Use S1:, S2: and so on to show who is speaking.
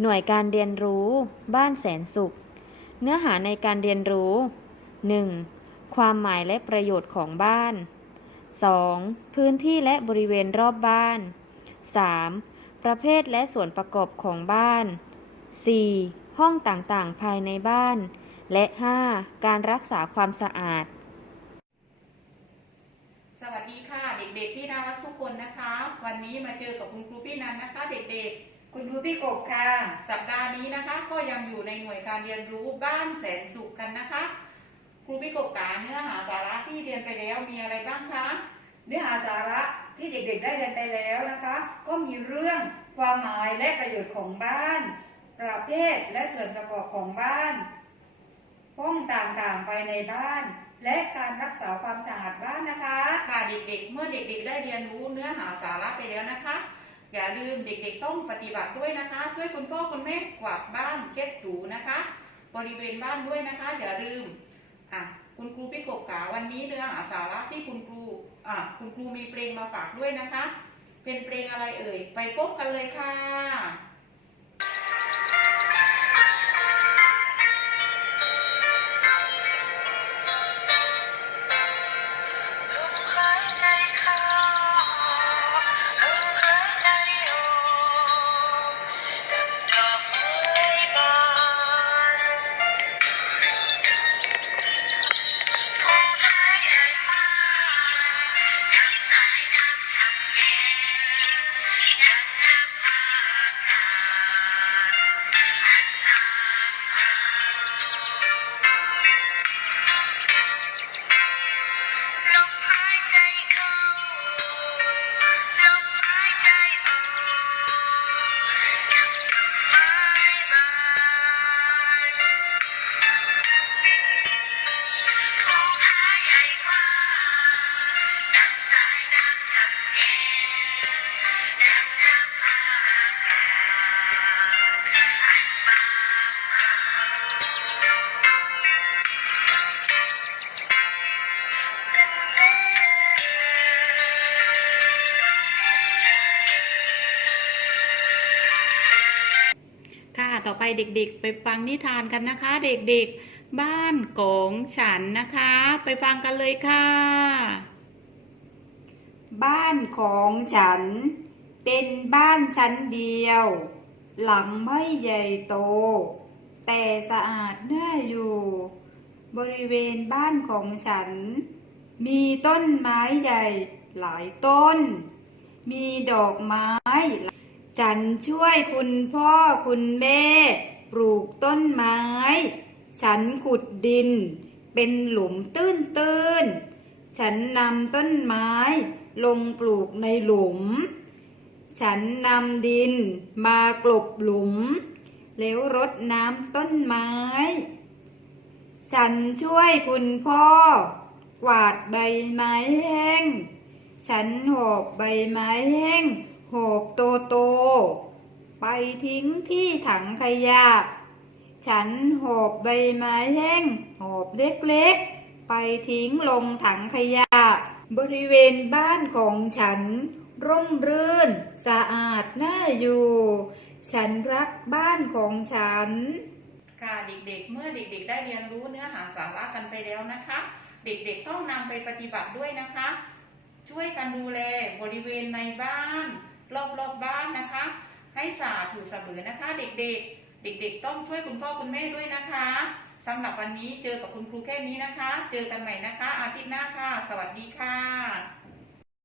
S1: หน่วยการเรียนรู้บ้านแสนสุข เนื้อหาในการเรียนรู้ 1. ความหมายและประโยชน์ของบ้าน 2. พื้นที่และบริเวณรอบบ้าน 3. ประเภทและส่วนประกอบของบ้าน 4. ห้องต่างๆ ภายในบ้าน และ 5. การรักษาความสะอาด
S2: สวัสดีค่ะ เด็กๆที่น่ารักทุกคนนะคะ วันนี้มาเจอกับคุณครูพี่นันนะคะ เด็กๆ
S3: คุณครูพี่กบค่ะ
S2: ๆสัปดาห์นี้นะคะ ก็ยังอยู่ในหน่วยการเรียนรู้บ้านแสนสุขกันนะคะ ครูพี่กบกาเนื้อหาสาระที่เรียนไปแล้วมีอะไรบ้างคะ
S3: เนื้อหาสาระที่เด็กๆได้เรียนไปแล้วนะคะ ก็มีเรื่องความหมายและประโยชน์ของบ้าน ประเภทและส่วนประกอบของบ้าน ห้องต่างๆภายในบ้าน และการรักษาความสะอาดบ้านนะคะ
S2: ค่ะเด็กๆ เมื่อเด็กๆ ได้เรียนรู้เนื้อหาสาระไปแล้วนะคะ อย่าลืมเด็กๆต้องปฏิบัติด้วยนะคะ ช่วยคุณพ่อคุณแม่กวาดบ้านเช็ดถูนะคะ บริเวณบ้านด้วยนะคะ อย่าลืมอะคุณครูพี่กบกาวันนี้เนื้อหาสาระที่คุณครูอะคุณครูมีเพลงมาฝากด้วยนะคะ เป็นเพลงอะไรเอ่ย ไปพบกันเลยค่ะ
S4: ต่อไป
S2: เด็กๆ ไปฟังนิทานกันนะคะ เด็กๆ บ้านของฉันนะคะ ไปฟังกันเลยค่ะ
S3: บ้านของฉัน เป็นบ้านชั้นเดียว หลังไม่ใหญ่โต แต่สะอาดน่าอยู่ บริเวณบ้านของฉัน มีต้นไม้ใหญ่หลายต้น มีดอกไม้ ฉันช่วยคุณพ่อคุณแม่ปลูกต้นไม้ ฉันขุดดิน เป็นหลุมตื้นตื้นๆฉันนำต้นไม้ลงปลูกในหลุม ฉันนำดินมากลบหลุม แล้วรดน้ำต้นไม้ ฉันช่วยคุณพ่อกวาดใบไม้แห้ง ฉันหอบใบไม้แห้ง หอบโตโต ไปทิ้งที่ถังขยะ ฉันหอบใบไม้แห้งหอบเล็กๆ ไปทิ้งลงถังขยะ บริเวณบ้านของฉัน ร่มรื่น สะอาดน่าอยู่ ฉันรักบ้านของฉัน
S2: ค่ะเด็กๆ เมื่อเด็กๆ ได้เรียนรู้เนื้อหาสาระกันไปแล้วนะคะ เด็กๆต้องนำไปปฏิบัติด้วยนะคะ ช่วยกันดูแลบริเวณในบ้าน รอบๆบบ้านนะคะ ให้สะอาดถูเสมอนะคะ เด็กๆ เด็ก ๆ ต้องช่วยคุณพ่อคุณแม่ด้วยนะคะสำหรับวันนี้เจอกับคุณครูแค่นี้นะคะ เจอกันใหม่นะคะ อาทิตย์หน้าค่ะ สวัสดีค่ะ